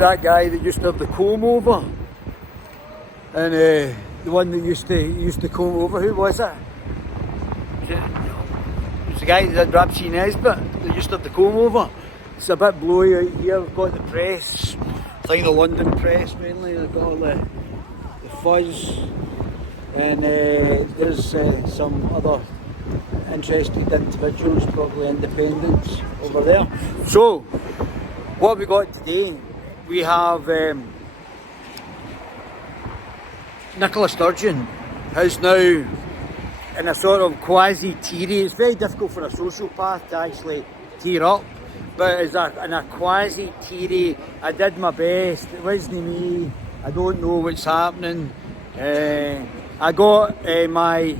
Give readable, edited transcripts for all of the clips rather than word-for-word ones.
That guy that used to have the comb over, and the one that used to comb over, who was it? It was the guy that did Rapsy Nesbitt that used to have the comb over. It's a bit blowy out here. We've got the press, I think the London press mainly. They've got all the fuzz, and there's some other interested individuals, probably independents over there. So, what have we got today? We have Nicola Sturgeon has now, in a sort of quasi-teary, it's very difficult for a sociopath to actually tear up, but in a quasi-teary, I did my best, it wasn't me, I don't know what's happening. I got my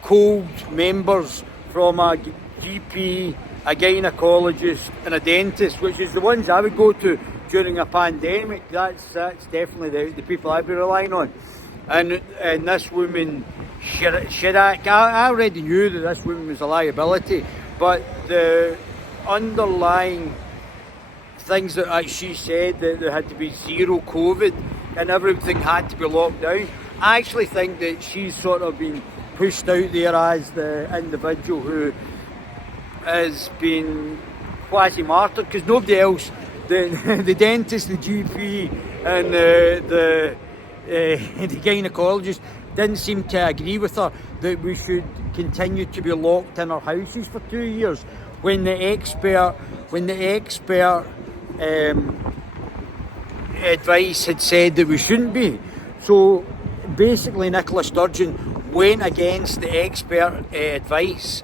cold members from a GP, a gynaecologist and a dentist, which is the ones I would go to during a pandemic. That's definitely the people I'd be relying on. And this woman, Shirak, I already knew that this woman was a liability, but the underlying things that she said, that there had to be zero COVID and everything had to be locked down, I actually think that she's sort of been pushed out there as the individual who has been quasi-martyred, because nobody else, the dentist, the GP and the gynaecologist didn't seem to agree with her that we should continue to be locked in our houses for 2 years when the expert advice had said that we shouldn't be. So basically Nicola Sturgeon went against the expert advice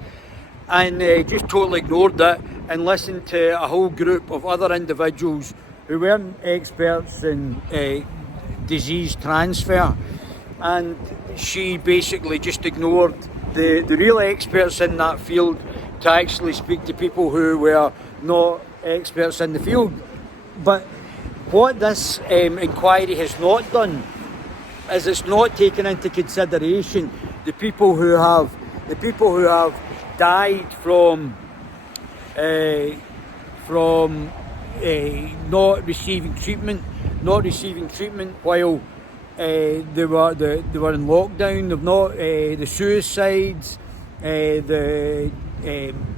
and just totally ignored it and listened to a whole group of other individuals who weren't experts in disease transfer, and she basically just ignored the real experts in that field to actually speak to people who were not experts in the field. But what this inquiry has not done is it's not taken into consideration the people who have died from not receiving treatment while they were in lockdown. They've not the suicides, the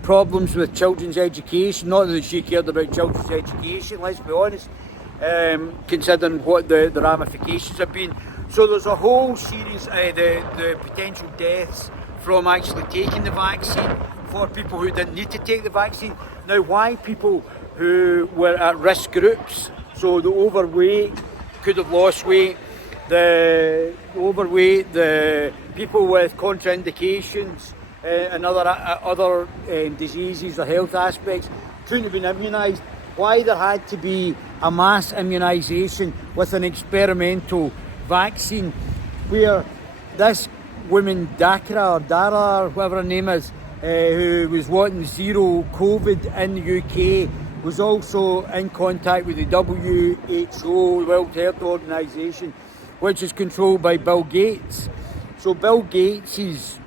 problems with children's education. Not that she cared about children's education, let's be honest, considering what the ramifications have been. So there's a whole series of the potential deaths from actually taking the vaccine for people who didn't need to take the vaccine. Now, why people who were at risk groups, so the overweight could have lost weight, the people with contraindications and other diseases or health aspects couldn't have been immunised, why there had to be a mass immunisation with an experimental vaccine, where this woman Dara, or whatever her name is, who was wanting zero COVID in the UK, was also in contact with the WHO, World Health Organization, which is controlled by Bill Gates. So Bill Gates's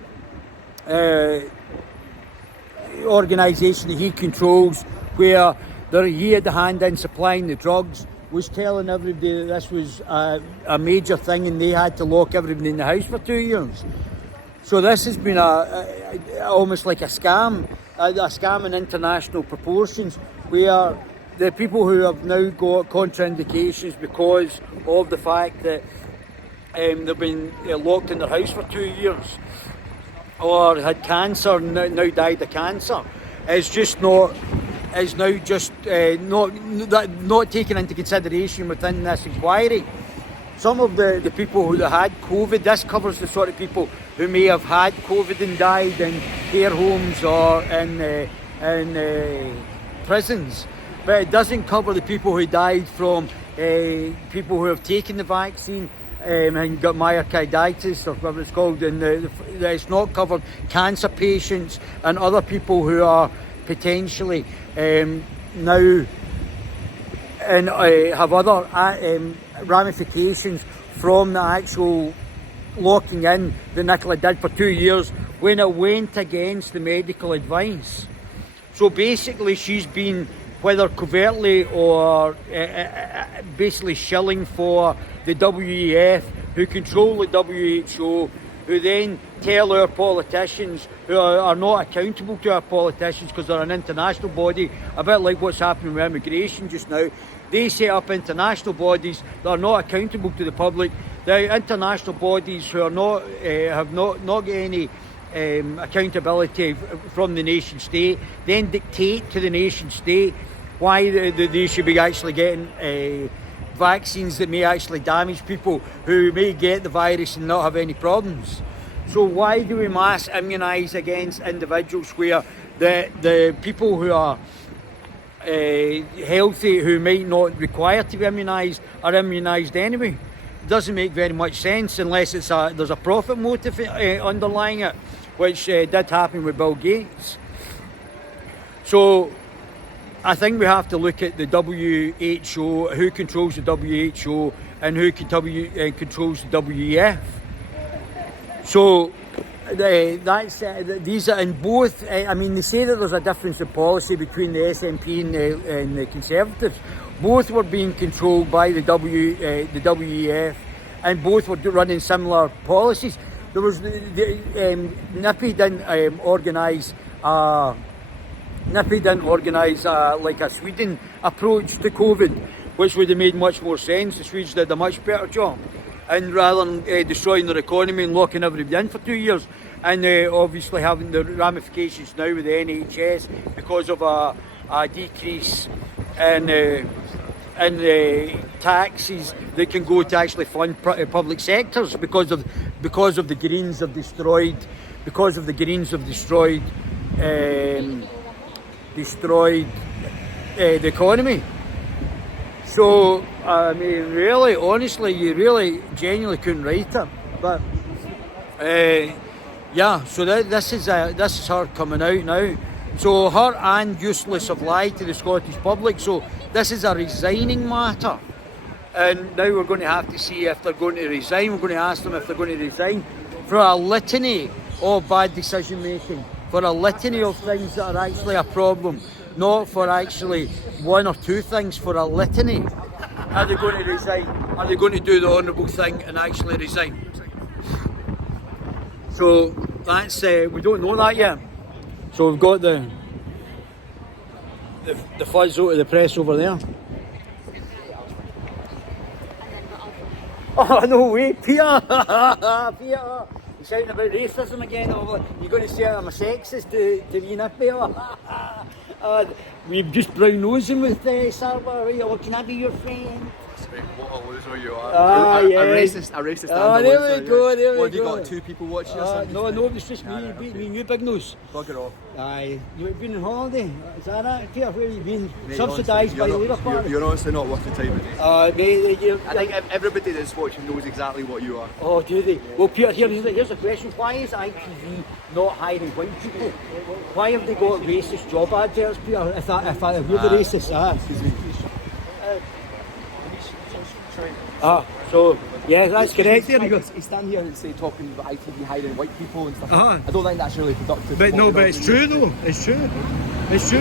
organisation that he controls, where he had a hand in supplying the drugs, was telling everybody that this was a major thing and they had to lock everybody in the house for 2 years. So this has been almost like a scam in international proportions, where the people who have now got contraindications because of the fact that they've been locked in their house for 2 years, or had cancer, now died of cancer, is not taken into consideration within this inquiry. Some of the people who had COVID, this covers the sort of people who may have had COVID and died in care homes or in prisons, but it doesn't cover the people who died from people who have taken the vaccine and got myocarditis or whatever it's called, and it's not covered cancer patients and other people who are potentially now and have other ramifications from the actual locking in that Nicola did for 2 years when it went against the medical advice. So basically she's been whether covertly or basically shilling for the WEF, who control the WHO, who then tell our politicians, who are not accountable to our politicians because they're an international body, a bit like what's happening with immigration just now. They set up international bodies that are not accountable to the public. The international bodies who are not have not got any accountability from the nation state, then dictate to the nation state why they should be actually getting vaccines that may actually damage people who may get the virus and not have any problems. So why do we mass immunise against individuals where the people who are healthy, who might not require to be immunised, are immunised anyway? It doesn't make very much sense unless there's a profit motive underlying it, which did happen with Bill Gates. So I think we have to look at the WHO, who controls the WHO and who controls the WEF. So these are in both. I mean, they say that there's a difference in policy between the SNP and the Conservatives. Both were being controlled by the WEF, and both were running similar policies. There was Nippy didn't organise. Nippy didn't organise like a Sweden approach to COVID, which would have made much more sense. The Swedes did a much better job. And rather than destroying their economy and locking everybody in for 2 years, and obviously having the ramifications now with the NHS because of a decrease in taxes that can go to actually fund public sectors because of the Greens have destroyed the economy. So I mean, really, honestly, you really genuinely couldn't write it. But yeah, so this is her coming out now. So her and Useless have lied to the Scottish public. So this is a resigning matter, and now we're going to have to see if they're going to resign. We're going to ask them if they're going to resign for a litany of bad decision making, for a litany of things that are actually a problem, not for actually one or two things, for a litany. Are they going to resign? Are they going to do the honourable thing and actually resign? So that's we don't know that yet. So we've got the fuzz out of the press over there. Oh, no way, Peter! Peter! You're shouting about racism again. You're going to say I'm a sexist to me, Nippy? We're just brown nosing with Sarva. Well, can I be your friend? What a loser you are. Yeah. A racist. Oh, there we go, there we go. What, you got two people watching or something? No, it's just me and you, big nose. Bugger off. Aye, you've been on holiday, is that right? Peter, where have you been? Subsidised by the Labour Party? You're honestly not worth the time, mate. I think everybody that's watching knows exactly what you are. Oh, do they? Well, Peter, here's a question. Why is ITV not hiring white people? Why have they got racist job adverts, Peter, if we're the racists? Excuse me. So, yeah, that's correct. He's standing here and talking about ITV hiring white people and stuff. I don't think that's really productive. But no, but it's true though. It's true. This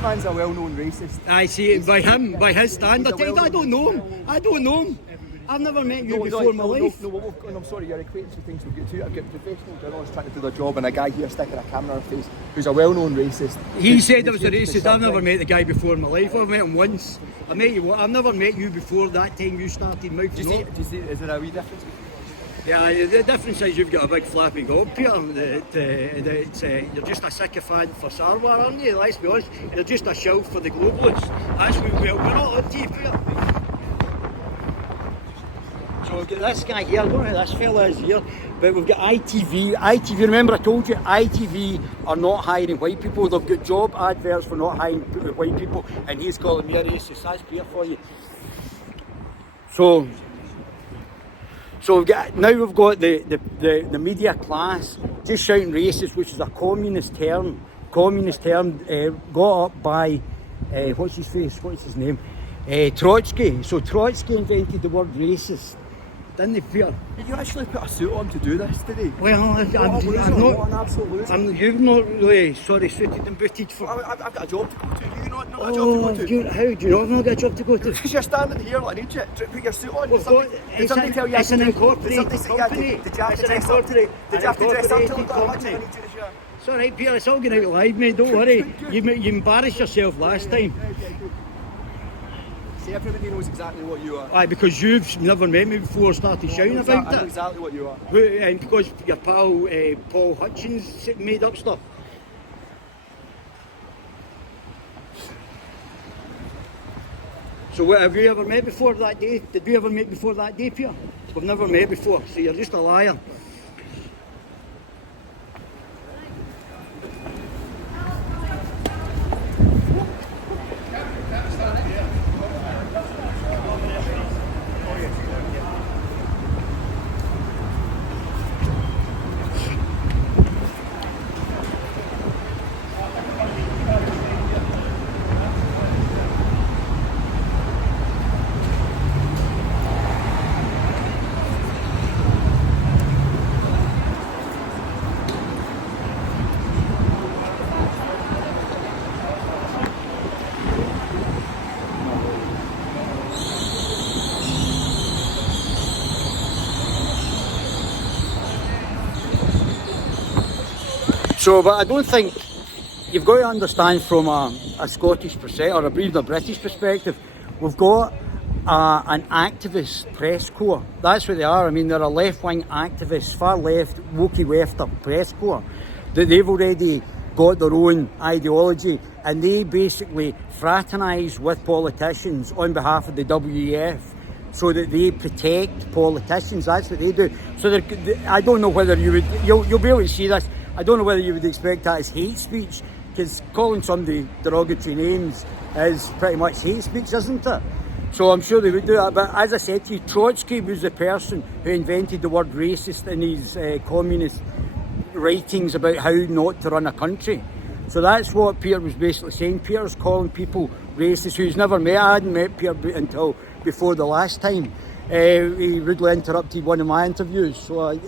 man's a well-known racist. I see it by his standard. I don't know him. I've never met you before in my life. No, I'm sorry, you're equating two things. I've got professional journalists trying to do their job and a guy here sticking a camera in her face who's a well-known racist. He said I was a racist. I've never met the guy before in my life. I've met him once. I've never met you before that time you started mouthing off. Is there a wee difference? Yeah, the difference is you've got a big flappy gob, Peter. You're just a sycophant for Sarwar, aren't you? Let's be honest. You're just a shout for the globalists. That's we're not up to you, Peter. So we've got this guy here, I don't know who this fella is here, but we've got ITV, remember I told you, ITV are not hiring white people, they've got job adverts for not hiring white people, and he's calling me a racist. That's Peter for you. So we've got the media class just shouting racist, which is a communist term got up by, what's his name? Trotsky. So Trotsky invented the word racist. Didn't they, Peter? Did you actually put a suit on to do this today? Well, I'm not. You've not really, suited and booted for. I've got a job to go to. You not not got a job to go to. How do you know I've not got a job to go to? Because you're standing here like an idiot. Put your suit on. Well, Did somebody tell you it's an incorporated Did company. you have to dress up? Did you have to dress up to look like a company. I need you this year? It's alright, Peter, it's all going out live, mate, don't worry. You embarrassed yourself last time. See, everybody knows exactly what you are. Aye, because you've never met me before, started shouting about I know it. exactly what you are. And because your pal Paul Hutchins made up stuff. So what, have you ever met before that day? Did we ever meet before that day, Peter? We've never met before, so you're just a liar. So, but I don't think, you've got to understand from a Scottish perspective, or even a British perspective, we've got an activist press corps. That's what they are. I mean, they're a left-wing activist, far left, wokey left press corps. They've already got their own ideology, and they basically fraternise with politicians on behalf of the WEF, so that they protect politicians. That's what they do. So I don't know whether you'll be able to see this. I don't know whether you would expect that as hate speech, because calling somebody derogatory names is pretty much hate speech, isn't it? So I'm sure they would do that. But as I said to you, Trotsky was the person who invented the word racist in his communist writings about how not to run a country. So that's what Peter was basically saying. Peter's calling people racist who's never met. I hadn't met Peter until before the last time. He rudely interrupted one of my interviews. So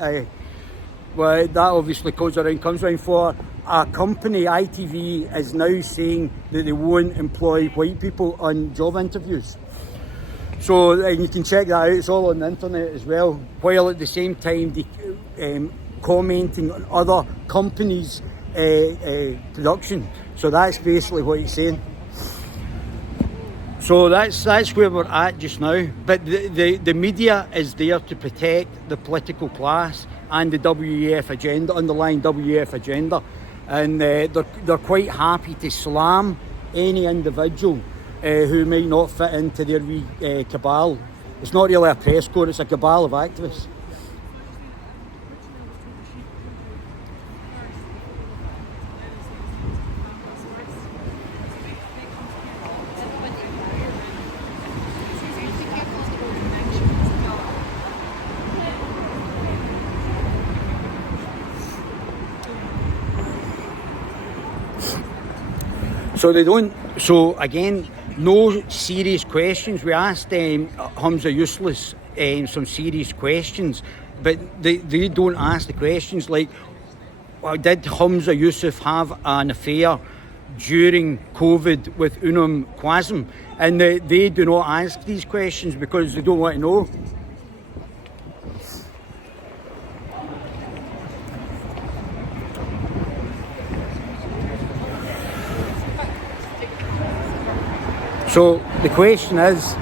well, that obviously comes around for a company. ITV is now saying that they won't employ white people on job interviews. So you can check that out, it's all on the internet as well, while at the same time commenting on other companies' production. So that's basically what he's saying. So that's where we're at just now. But the media is there to protect the political class and the WEF agenda, underlying WEF agenda, and they're quite happy to slam any individual who might not fit into their wee cabal. It's not really a press corps, it's a cabal of activists. So they don't. So again, no serious questions. We asked Hamza Useless some serious questions, but they don't ask the questions like, well, did Hamza Yusuf have an affair during COVID with Unum Quasm? And they do not ask these questions because they don't want to know. So the question is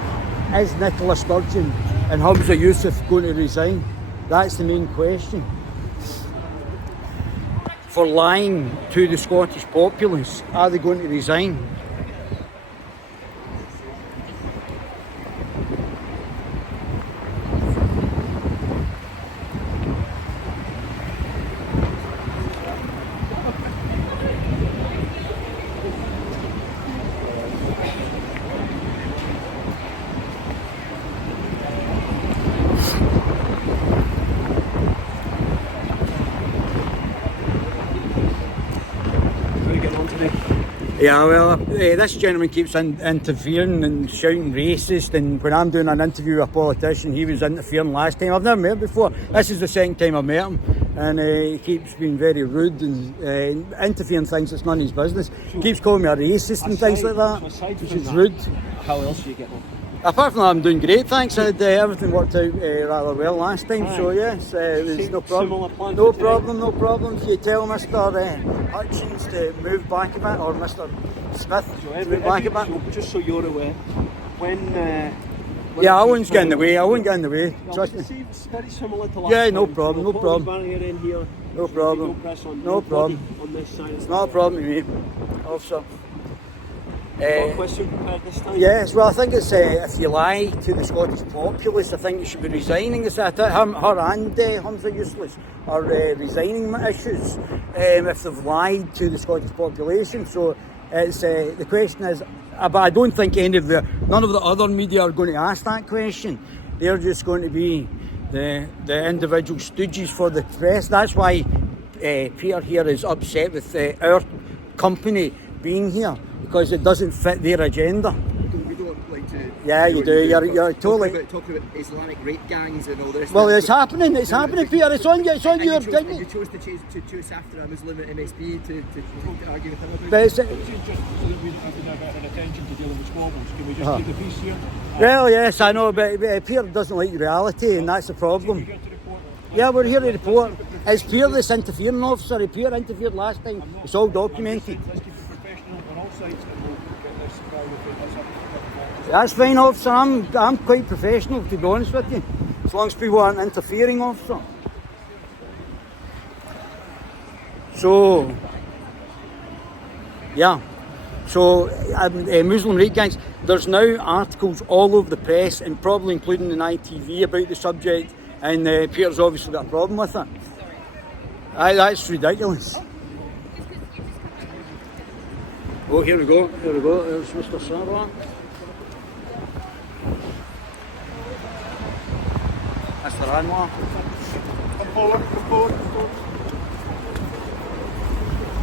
Nicola Sturgeon and Hamza Yusuf going to resign? That's the main question. For lying to the Scottish populace, are they going to resign? Yeah, well, this gentleman keeps interfering and shouting racist, and when I'm doing an interview with a politician, he was interfering last time. I've never met him before. This is the second time I've met him, and he keeps being very rude and interfering things that's none of his business. He keeps calling me a racist and things like that, which is rude. How else are you getting on? Apart from that, I'm doing great, thanks. Everything worked out rather well last time, so yes, there's no problem. No problem. If you tell Mr. Hutchins to move back a bit, or Mr. Smith to move back a bit. Just so you're aware, when yeah, I won't get in the way. Trust me. It's very similar to last Yeah, no time. problem, So no problem. barrier in here, No problem. No problem. on this side. It's not a problem, mate. Officer. Got a question prepared this time? Yes, well, I think it's if you lie to the Scottish populace, I think you should be resigning. Is that it? Her and Humza useless are resigning issues if they've lied to the Scottish population. So it's the question is, but I don't think none of the other media are going to ask that question. They're just going to be the individual stooges for the press. That's why Peter here is upset with our company being here, because it doesn't fit their agenda. We don't like to... Yeah, you do. You're totally... Talking about Islamic rape gangs and all this. Well, it's happening, Peter. It's on your... You chose to choose after a Muslim MSP to argue with him about But it's, Just so that we don't have to divert our attention to dealing with squabbles, can we just keep the peace here? well, yes, I know, but Peter doesn't like reality, and that's the problem. Yeah, we're here to report. It's Peter that's interfering, officer. Peter interfered last time. It's all documented. Let's keep it professional on all sides, and we'll get this guy with it. That's fine, officer. I'm quite professional, to be honest with you. As long as people aren't interfering, officer. So, yeah. So, Muslim rape gangs, there's now articles all over the press, and probably including in ITV, about the subject, and Peter's obviously got a problem with it. That's ridiculous. Oh, here we go. There's Mr. Sarwar. Mr. Anwar. Come forward.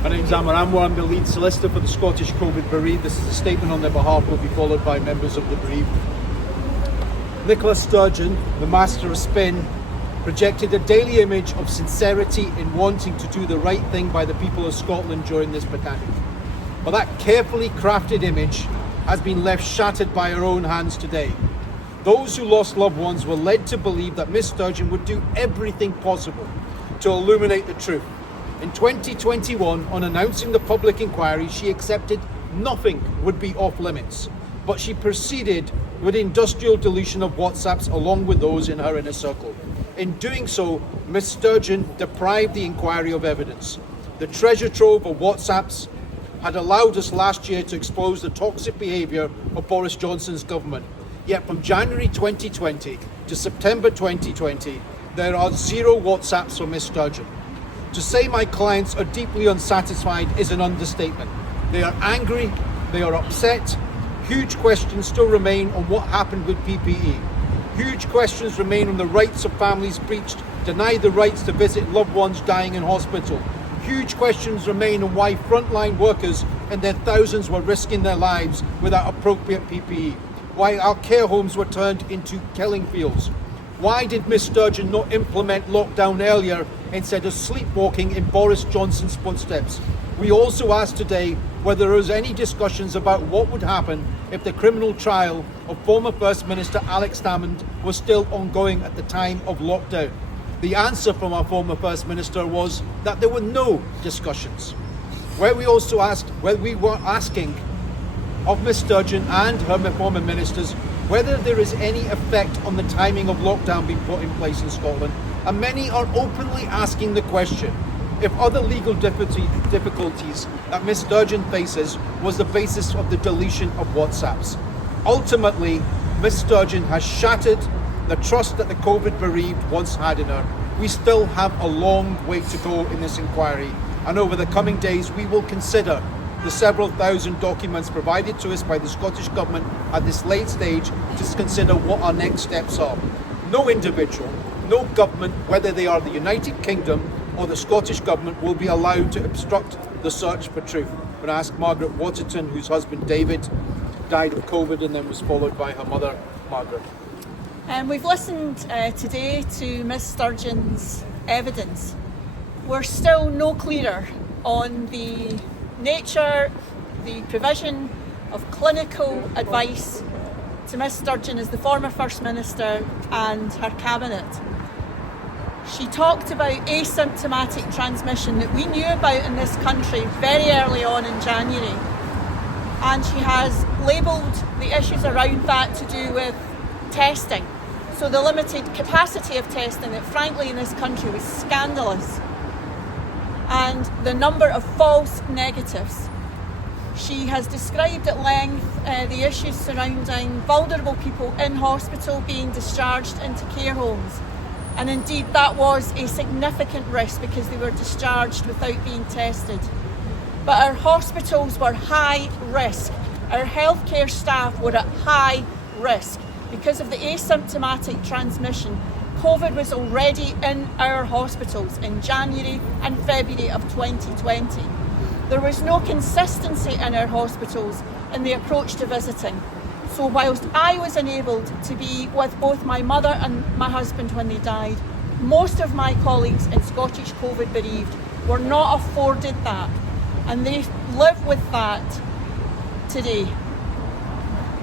My name's Amar Anwar. I'm the lead solicitor for the Scottish COVID bereaved. This is a statement on their behalf, will be followed by members of the bereaved. Nicola Sturgeon, the master of spin, projected a daily image of sincerity in wanting to do the right thing by the people of Scotland during this pandemic. But that carefully crafted image has been left shattered by her own hands today. Those who lost loved ones were led to believe that Miss Sturgeon would do everything possible to illuminate the truth. In 2021, on announcing the public inquiry, she accepted nothing would be off limits, but she proceeded with industrial deletion of WhatsApps along with those in her inner circle. In doing so, Miss Sturgeon deprived the inquiry of evidence. The treasure trove of WhatsApps had allowed us last year to expose the toxic behaviour of Boris Johnson's government. Yet from January 2020 to September 2020, there are 0 WhatsApps from Miss Sturgeon. To say my clients are deeply unsatisfied is an understatement. They are angry, they are upset. Huge questions still remain on what happened with PPE. Huge questions remain on the rights of families breached, denied the rights to visit loved ones dying in hospital. Huge questions remain on why frontline workers in their thousands were risking their lives without appropriate PPE. Why our care homes were turned into killing fields. Why did Miss Sturgeon not implement lockdown earlier instead of sleepwalking in Boris Johnson's footsteps? We also asked today whether there was any discussions about what would happen if the criminal trial of former First Minister Alex Salmond was still ongoing at the time of lockdown. The answer from our former First Minister was that there were no discussions. Where we also asked, whether we were asking of Miss Sturgeon and her former ministers whether there is any effect on the timing of lockdown being put in place in Scotland, and many are openly asking the question if other legal difficulties that Miss Sturgeon faces was the basis of the deletion of WhatsApps. Ultimately, Miss Sturgeon has shattered the trust that the COVID bereaved once had in her. We still have a long way to go in this inquiry, and over the coming days we will consider the several thousand documents provided to us by the Scottish Government at this late stage to consider what our next steps are. No individual, no government, whether they are the United Kingdom or the Scottish Government, will be allowed to obstruct the search for truth. I'm going to ask Margaret Waterton, whose husband David died of COVID and then was followed by her mother, Margaret. We've listened today to Ms Sturgeon's evidence. We're still no clearer on the nature, the provision of clinical advice to Ms Sturgeon as the former First Minister and her cabinet. She talked about asymptomatic transmission that we knew about in this country very early on in January, and she has labelled the issues around that to do with testing. So the limited capacity of testing that frankly in this country was scandalous, and the number of false negatives. She has described at length the issues surrounding vulnerable people in hospital being discharged into care homes. And indeed that was a significant risk because they were discharged without being tested. But our hospitals were high risk. Our healthcare staff were at high risk because of the asymptomatic transmission. COVID was already in our hospitals in January and February of 2020. There was no consistency in our hospitals in the approach to visiting. So whilst I was enabled to be with both my mother and my husband when they died, most of my colleagues in Scottish COVID bereaved were not afforded that, and they live with that today.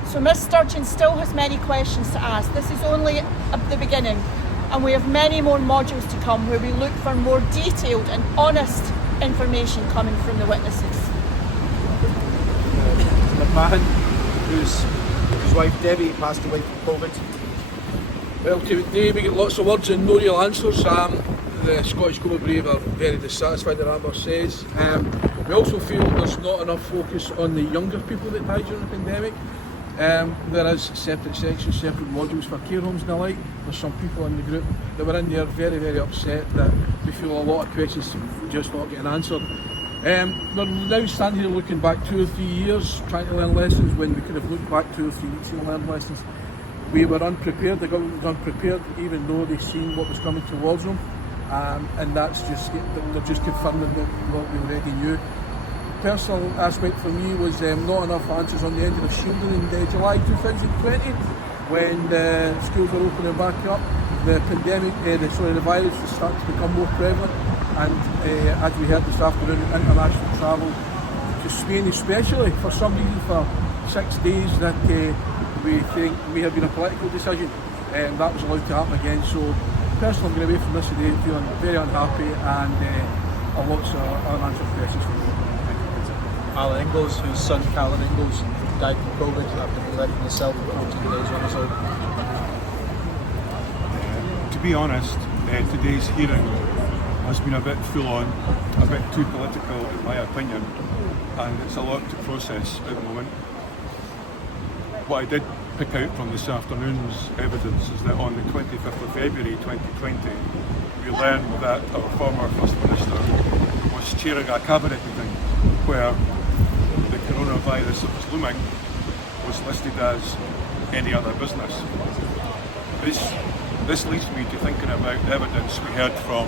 So Ms Sturgeon still has many questions to ask. This is only the beginning, and we have many more modules to come where we look for more detailed and honest information coming from the witnesses. The man whose wife Debbie passed away from COVID. Well, today we get lots of words and no real answers. The Scottish Covid Brave are very dissatisfied, as Amber says. We also feel there's not enough focus on the younger people that died during the pandemic. There is separate sections, separate modules for care homes and the like. There's some people in the group that were in there very, very upset that we feel a lot of questions just not getting answered. We're now standing here looking back 2 or 3 years, trying to learn lessons when we could have looked back 2 or 3 weeks and learned lessons. We were unprepared, the government was unprepared, even though they seen what was coming towards them, and they're just confirming what we already knew. Personal aspect for me was not enough answers on the end of the shielding in July 2020 when the schools were opening back up. The pandemic, the virus was starting to become more prevalent, and as we heard this afternoon, international travel to Spain especially, for some reason for 6 days that we think may have been a political decision, and that was allowed to happen again. So personally I'm going to away from this today feeling very unhappy and lots of unanswered questions for me. Alan Ingalls, whose son Callan Ingalls died from COVID after he left in the cell for 14 days on his own. To be honest, today's hearing has been a bit full on, a bit too political in my opinion, and it's a lot to process at the moment. What I did pick out from this afternoon's evidence is that on the 25th of February 2020, we learned that our former First Minister was chairing a cabinet meeting where the coronavirus that was looming was listed as any other business. This leads me to thinking about the evidence we heard from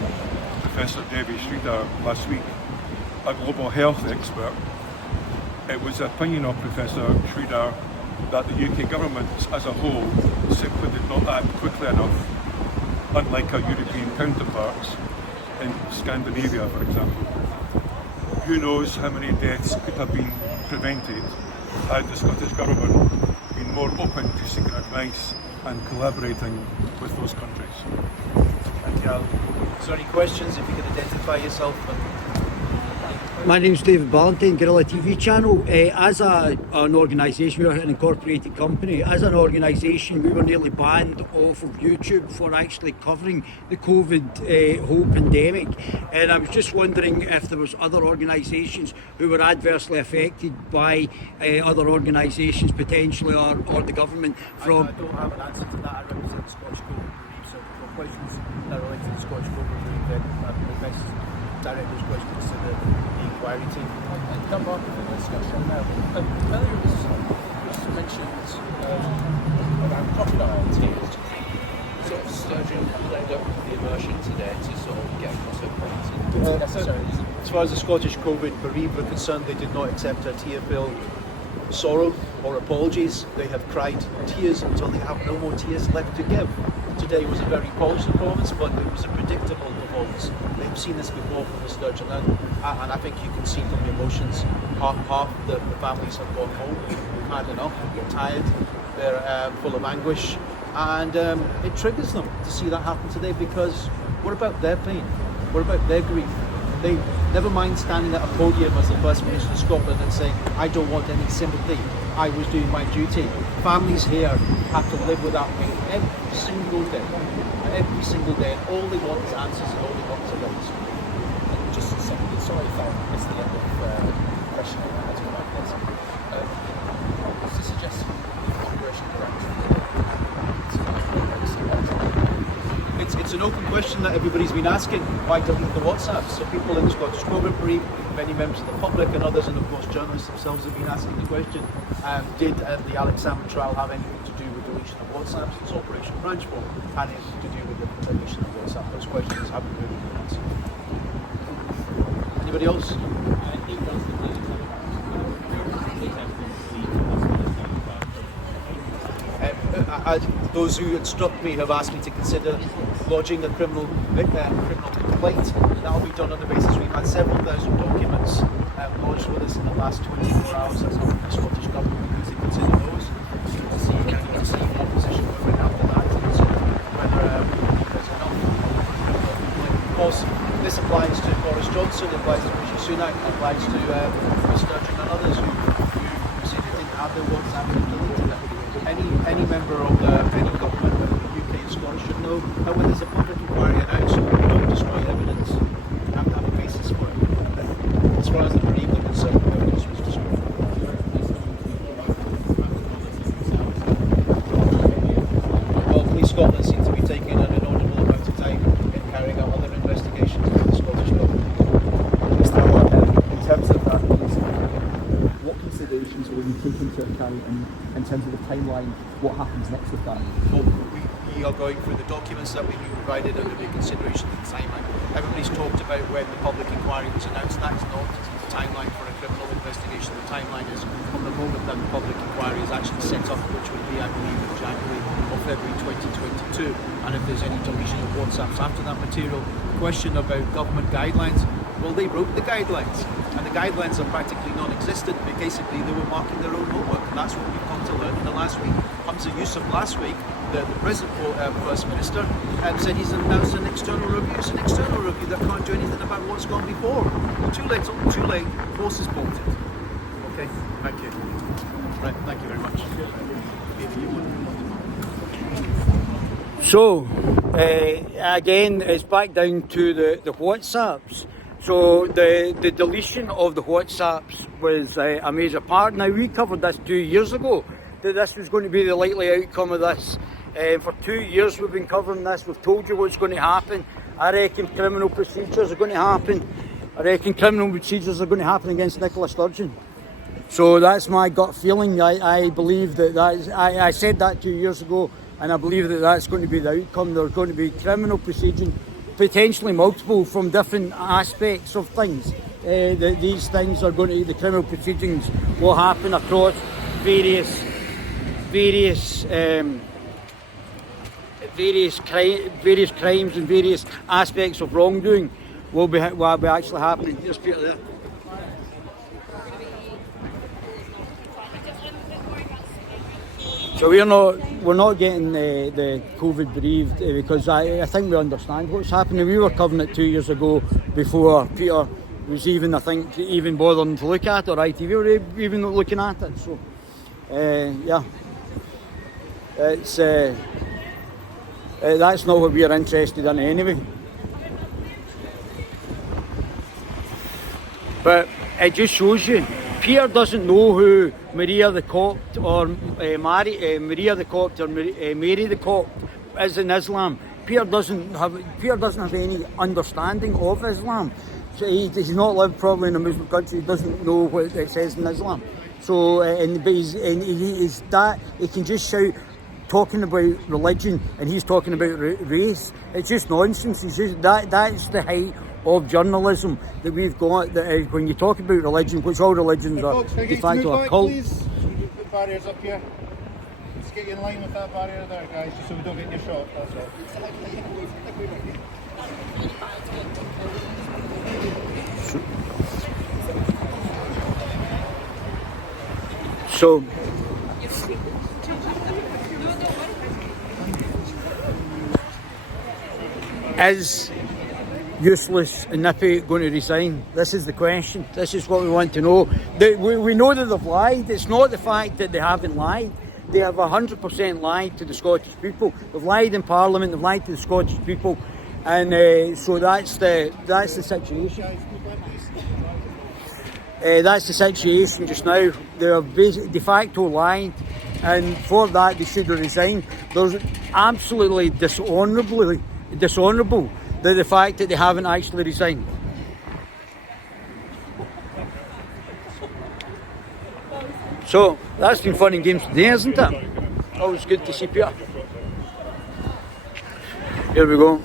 Professor Debbie Sridhar last week, a global health expert. It was the opinion of Professor Sridhar that the UK government as a whole simply did not act quickly enough, unlike our European counterparts in Scandinavia, for example. Who knows how many deaths could have been prevented had the Scottish Government been more open to seeking advice and collaborating with those countries. Thank you, Alan. Is there any questions? If you could identify yourself. My name's David Ballantyne, Guerrilla TV channel. As an organisation, we're an incorporated company. As an organisation, we were nearly banned off of YouTube for actually covering the COVID whole pandemic. And I was just wondering if there was other organisations who were adversely affected by other organisations potentially, or the government from... I don't have an answer to that. I represent Scottish COVID Relief, so for questions that relate to the Scottish COVID Relief, then the best direct those questions to the inquiry team. And come back to the discussion now. Earlier was mentioned around crocodile tears. Sort of Sturgeon played up the immersion today to sort of get across her point. Necessary. As far as the Scottish COVID bereaved are concerned, they did not accept our tear-filled sorrow or apologies. They have cried tears until they have no more tears left to give. Today was a very polished performance, but it was a predictable performance. They've seen this before from the Sturgeon, and I think you can see from the emotions, half the families have gone home. They've had enough, they're tired, they're full of anguish, and it triggers them to see that happen today, because what about their pain? What about their grief? They never mind standing at a podium as the First Minister of Scotland and saying, I don't want any sympathy, I was doing my duty. Families here have to live with that pain every single day, and all they want is answers, and all they want is a voice. Just a second, sorry if I missed the end of the question I had about this. What's the suggestion of Operation Correct? It's an open question that everybody's been asking. Why delete the WhatsApp? So people in the Scottish COVID bereaved, many members of the public and others, and of course journalists themselves have been asking the question, did the Alex Salmon trial have anything to do with deletion of WhatsApp? It's Operation Branchfork had anything to do with the deletion of WhatsApp? Those questions haven't really been answered. Anybody else? Those who instruct me have asked me to consider lodging a criminal complaint. That will be done on the basis we've had several thousand documents lodged with us in the last 24 hours. That's how the Scottish Government needs to consider those. So you can see what position we're in after that to consider whether there's enough. Of course, this applies to Boris Johnson, it applies to Rishi Sunak, it applies to Sturgeon and others who say they didn't have their WhatsApp and deleted it. Any member of any government in the UK and Scotland should know that when there's a public inquiry announced, don't destroy evidence. You have to have a basis for it. As far as the bereaved are concerned, evidence was destroyed. Well, Police Scotland seem to be taking an inaudible amount of time in carrying out other investigations by the Scottish Government. In terms of that, what considerations will you take into account in terms of the timeline, what happens next with that? Well, we are going through the documents that we've been provided under the consideration of the timeline. Everybody's talked about when the public inquiry was announced. That's not the timeline for a criminal investigation. The timeline is from the moment that the public inquiry is actually set up, which would be, I believe, in January or February 2022. And if there's any deletion of WhatsApps after that material, question about government guidelines, well, they wrote the guidelines, and the guidelines are practically non-existent. Basically, they were marking their own homework, and that's what we've come to learn in the last week. Hamza Yusuf last week, the present First Minister, said he's announced an external review. It's an external review that can't do anything about what's gone before. Too late, horse is bolted. Okay, thank you. Right, thank you very much. So, again, it's back down to the WhatsApps. So the deletion of the WhatsApps was a major part. Now, we covered this 2 years ago, that this was going to be the likely outcome of this. For 2 years we've been covering this, we've told you what's going to happen. I reckon criminal procedures are going to happen. I reckon criminal procedures are going to happen against Nicola Sturgeon. So that's my gut feeling. I believe I said that 2 years ago, and I believe that that's going to be the outcome. There's going to be criminal proceedings, potentially multiple from different aspects of things. These things are going to, the criminal proceedings will happen across various crimes and various aspects of wrongdoing will be actually happening. Just Peter there. So we're not getting the COVID bereaved because I think we understand what's happening. We were covering it 2 years ago before Peter was even bothering to look at it, or ITV were even not looking at it. So yeah, it's that's not what we are interested in anyway. But it just shows you, Peter doesn't know who Maria the Copt or Maria the Copt or Mary the Copt is in Islam. Peter doesn't have any understanding of Islam. So he's not lived probably in a Muslim country. He doesn't know what it says in Islam. So he can just shout talking about religion, and he's talking about race. It's just nonsense. It's just that's the height of journalism that we've got. That when you talk about religion, which all religions are de facto a cult. Please. Put barriers up here. Let's get you in line with that barrier there, guys, just so we don't get your shot. That's all. So, is Useless and Nippy going to resign? This is the question. This is what we want to know. We know that they've lied. It's not the fact that they haven't lied. They have 100% lied to the Scottish people. They've lied in Parliament. They've lied to the Scottish people, and so that's the situation. That's the situation just now. They have de facto lied, and for that they should have resigned. There's absolutely dishonourable the fact that they haven't actually resigned. So that's been fun and games today, isn't it? Always good to see Peter. Here we go.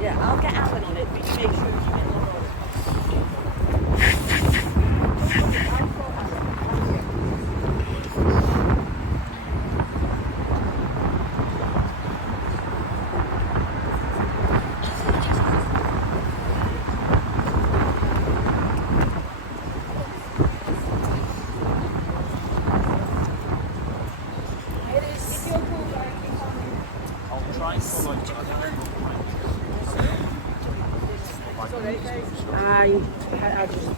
Yeah, I'll get Alan on it, but you make sure you get on it. I'll try and follow it. I just...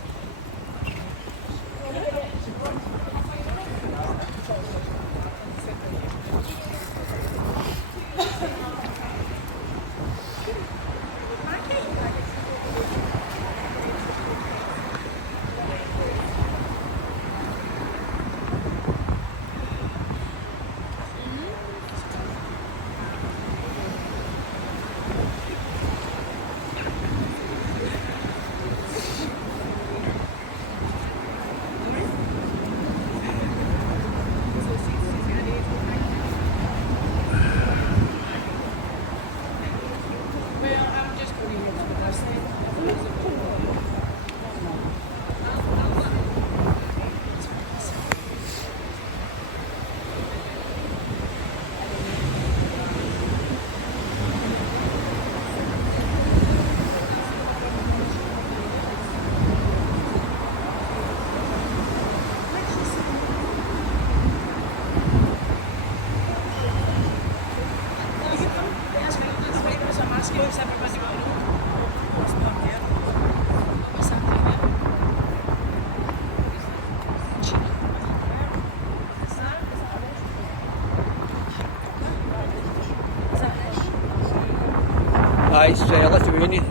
It's Lithuanian.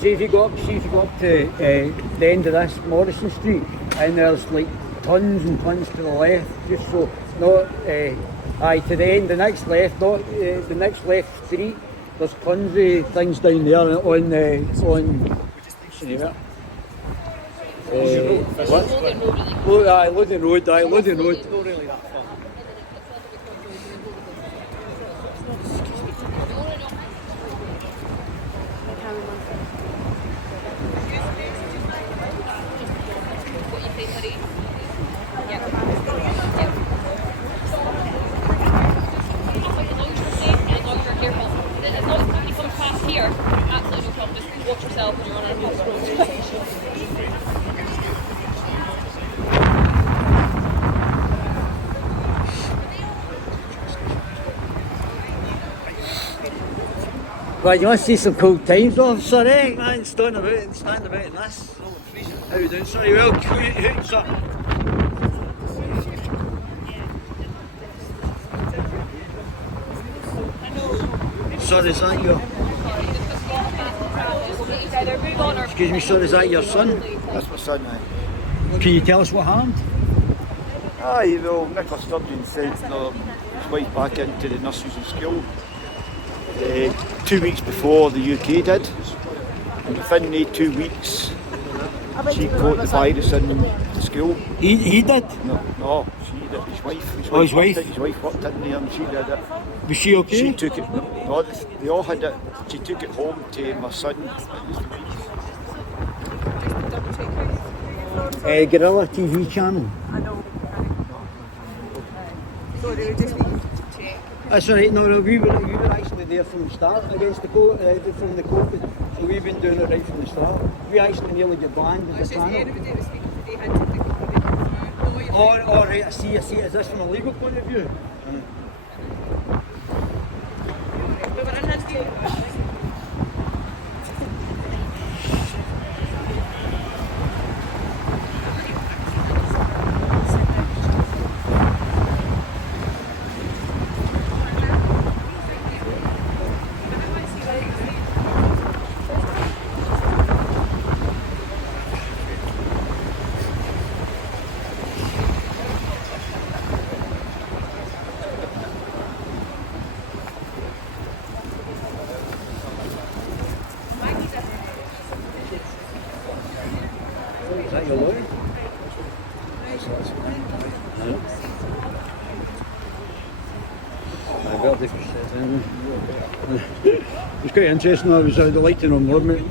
See if you go up to the end of this Morrison Street, and there's like tons and tons to the left, just so not to the end, the next left, not the next left street. There's tons of things down there on Loading Road. Loading Road. Here. Right, you want to see some cool times, officer, eh? Man, standing about in this. Oh, freezing. How you doing? Sorry, well, sir. Sorry, is that your... Excuse me, sir, is that your son? That's my son, aye. Can you tell us what happened? Aye, well, Nicholas Sturgeon sent his wife back into the nurseries in school 2 weeks before the UK did. And within the 2 weeks, she caught the virus in the school. He did? No, she did. His wife. His wife worked in there and she did it. Was she okay? She took it. No, they all had it. She took it home to my son. Guerrilla TV channel. That's alright, no, we were actually there from the start against the from the COVID, so we've been doing it right from the start. We actually nearly got banned at the channel. Oh, right, I see, is this from a legal point of view? Is that your lawyer? It's quite interesting. I'd like to know more about it.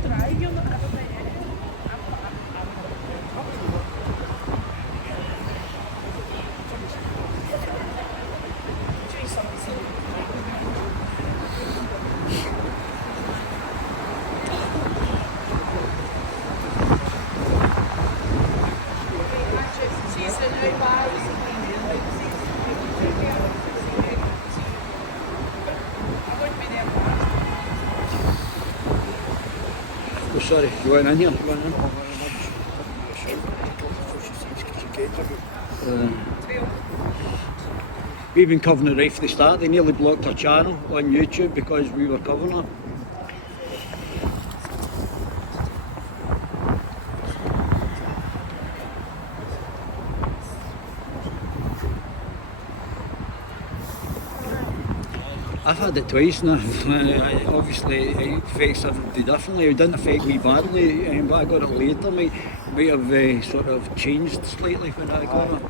Oh, sorry, you weren't in here? We've been covering it right from the start. They nearly blocked our channel on YouTube because we were covering it. I've had it twice now. Obviously it affects everybody differently. It didn't affect me badly, but I got it later. Might have sort of changed slightly when I got it.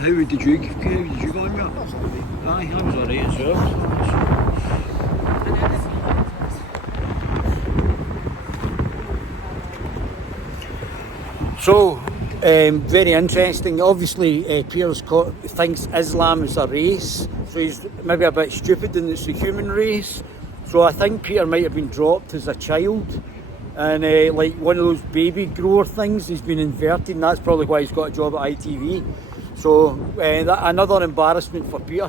How did you go on with it? Aye, I was alright as well. So, very interesting. Obviously, Piers thinks Islam is a race, so he's maybe a bit stupid and it's a human race. So I think Peter might have been dropped as a child, and like one of those baby grower things, he's been inverted, and that's probably why he's got a job at ITV. So another embarrassment for Peter.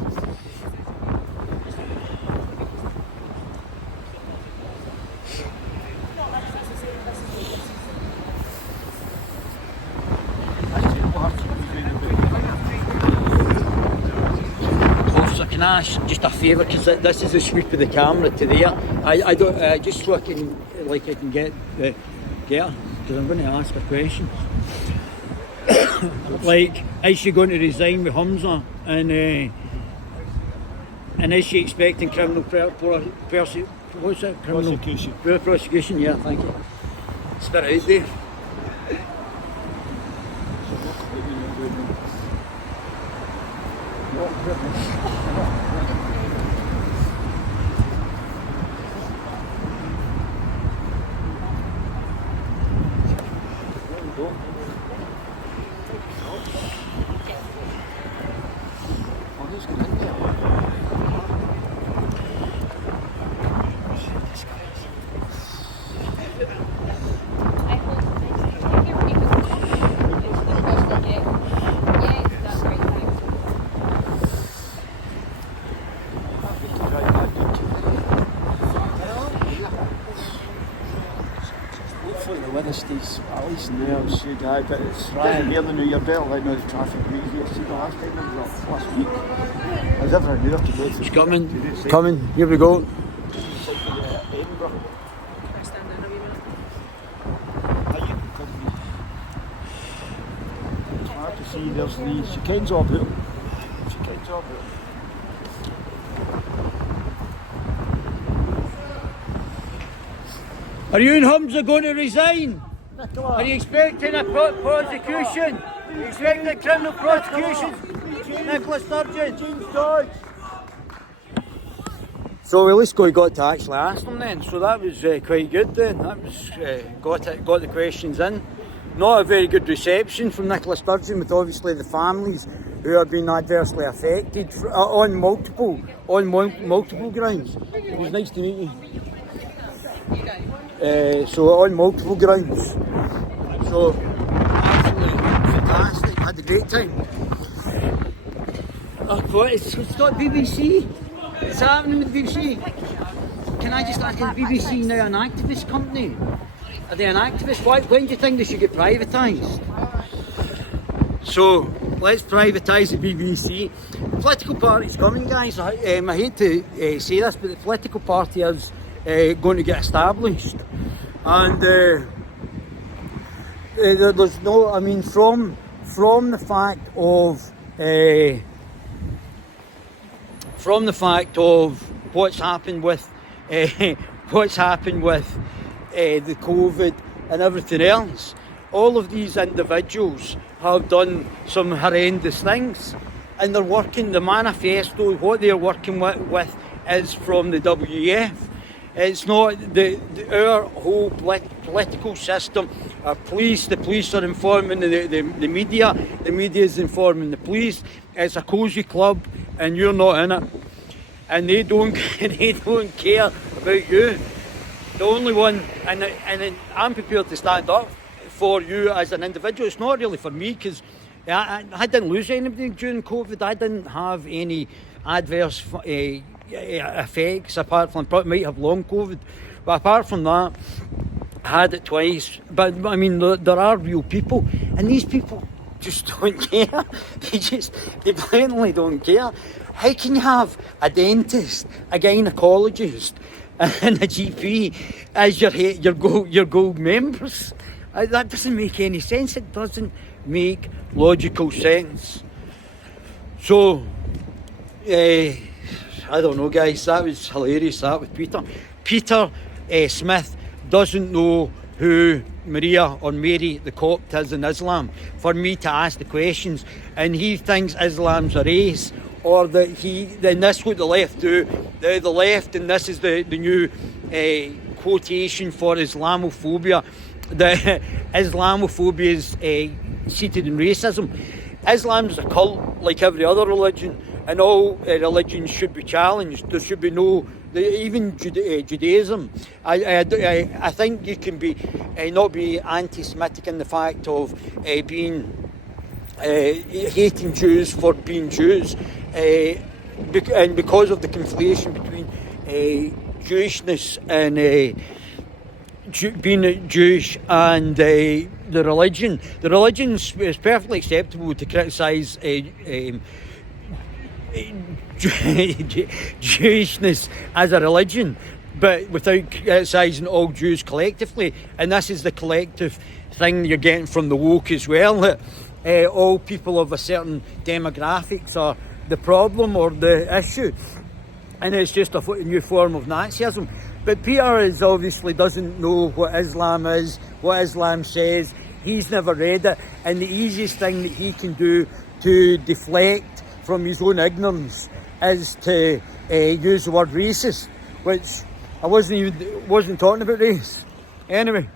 Can I ask just a favour, because this is the sweep of the camera to there. I don't just so I can get her, because I'm going to ask a question. Like, is she going to resign with Hamza, and is she expecting criminal prosecution? Prosecution, yeah, thank you. Spit it out there. least there, see guy, but it's rather near the New Year belt, like now the traffic crazy. See the last time I was up last week. I was everywhere there to go to. It's coming, here we go. Edinburgh. It's hard to see, there's the chickens all about. Are you and Humza going to resign? Are you expecting a prosecution? Are you expecting a criminal prosecution? Nicola Sturgeon? So we at least got to actually ask them then, so that was quite good then. That was got the questions in. Not a very good reception from Nicola Sturgeon, with obviously the families who have been adversely affected on multiple grounds. It was nice to meet you. So on multiple grounds. So absolutely fantastic. Had a great time. Oh, what? It's not BBC. What's happening with the BBC? Can I just ask, is the BBC now an activist company? Are they an activist? When do you think they should get privatised? So let's privatise the BBC. The political party's coming, guys. I hate to say this, but the political party is going to get established, and there's no. I mean, from the fact of what's happened with the COVID and everything else, all of these individuals have done some horrendous things, and they're working. The manifesto, what they're working with is from the WEF. It's not our whole political system. The police are informing the media is informing the police. It's a cosy club, and you're not in it, and they don't care about you. The only one, and I'm prepared to stand up for you as an individual. It's not really for me, because I didn't lose anybody during COVID. I didn't have any adverse effects, apart from might have long COVID, but apart from that, I had it twice. But I mean, there are real people, and these people just don't care. They blatantly don't care. How can you have a dentist, a gynaecologist, and a GP as your gold members? That doesn't make any sense. It doesn't make logical sense. So I don't know, guys, that was hilarious, that with Peter. Peter Smith doesn't know who Maria or Mary the Copt is in Islam for me to ask the questions, and he thinks Islam's a race, or then this is what the left do. The left, and this is the new quotation for Islamophobia. The Islamophobia is seated in racism. Islam is a cult like every other religion, and all religions should be challenged. There should be no, even Judaism. I think you can be not be anti-Semitic in the fact of being hating Jews for being Jews, and because of the conflation between Jewishness and being Jewish and the religion. The religion is perfectly acceptable to criticise Jewishness as a religion, but without criticising all Jews collectively. And this is the collective thing you're getting from the woke as well, that all people of a certain demographics are the problem or the issue, and it's just a new form of Nazism. But Peter obviously doesn't know what Islam is, what Islam says. He's never read it, and the easiest thing that he can do to deflect from his own ignorance is to use the word racist, which I wasn't talking about race. Anyway.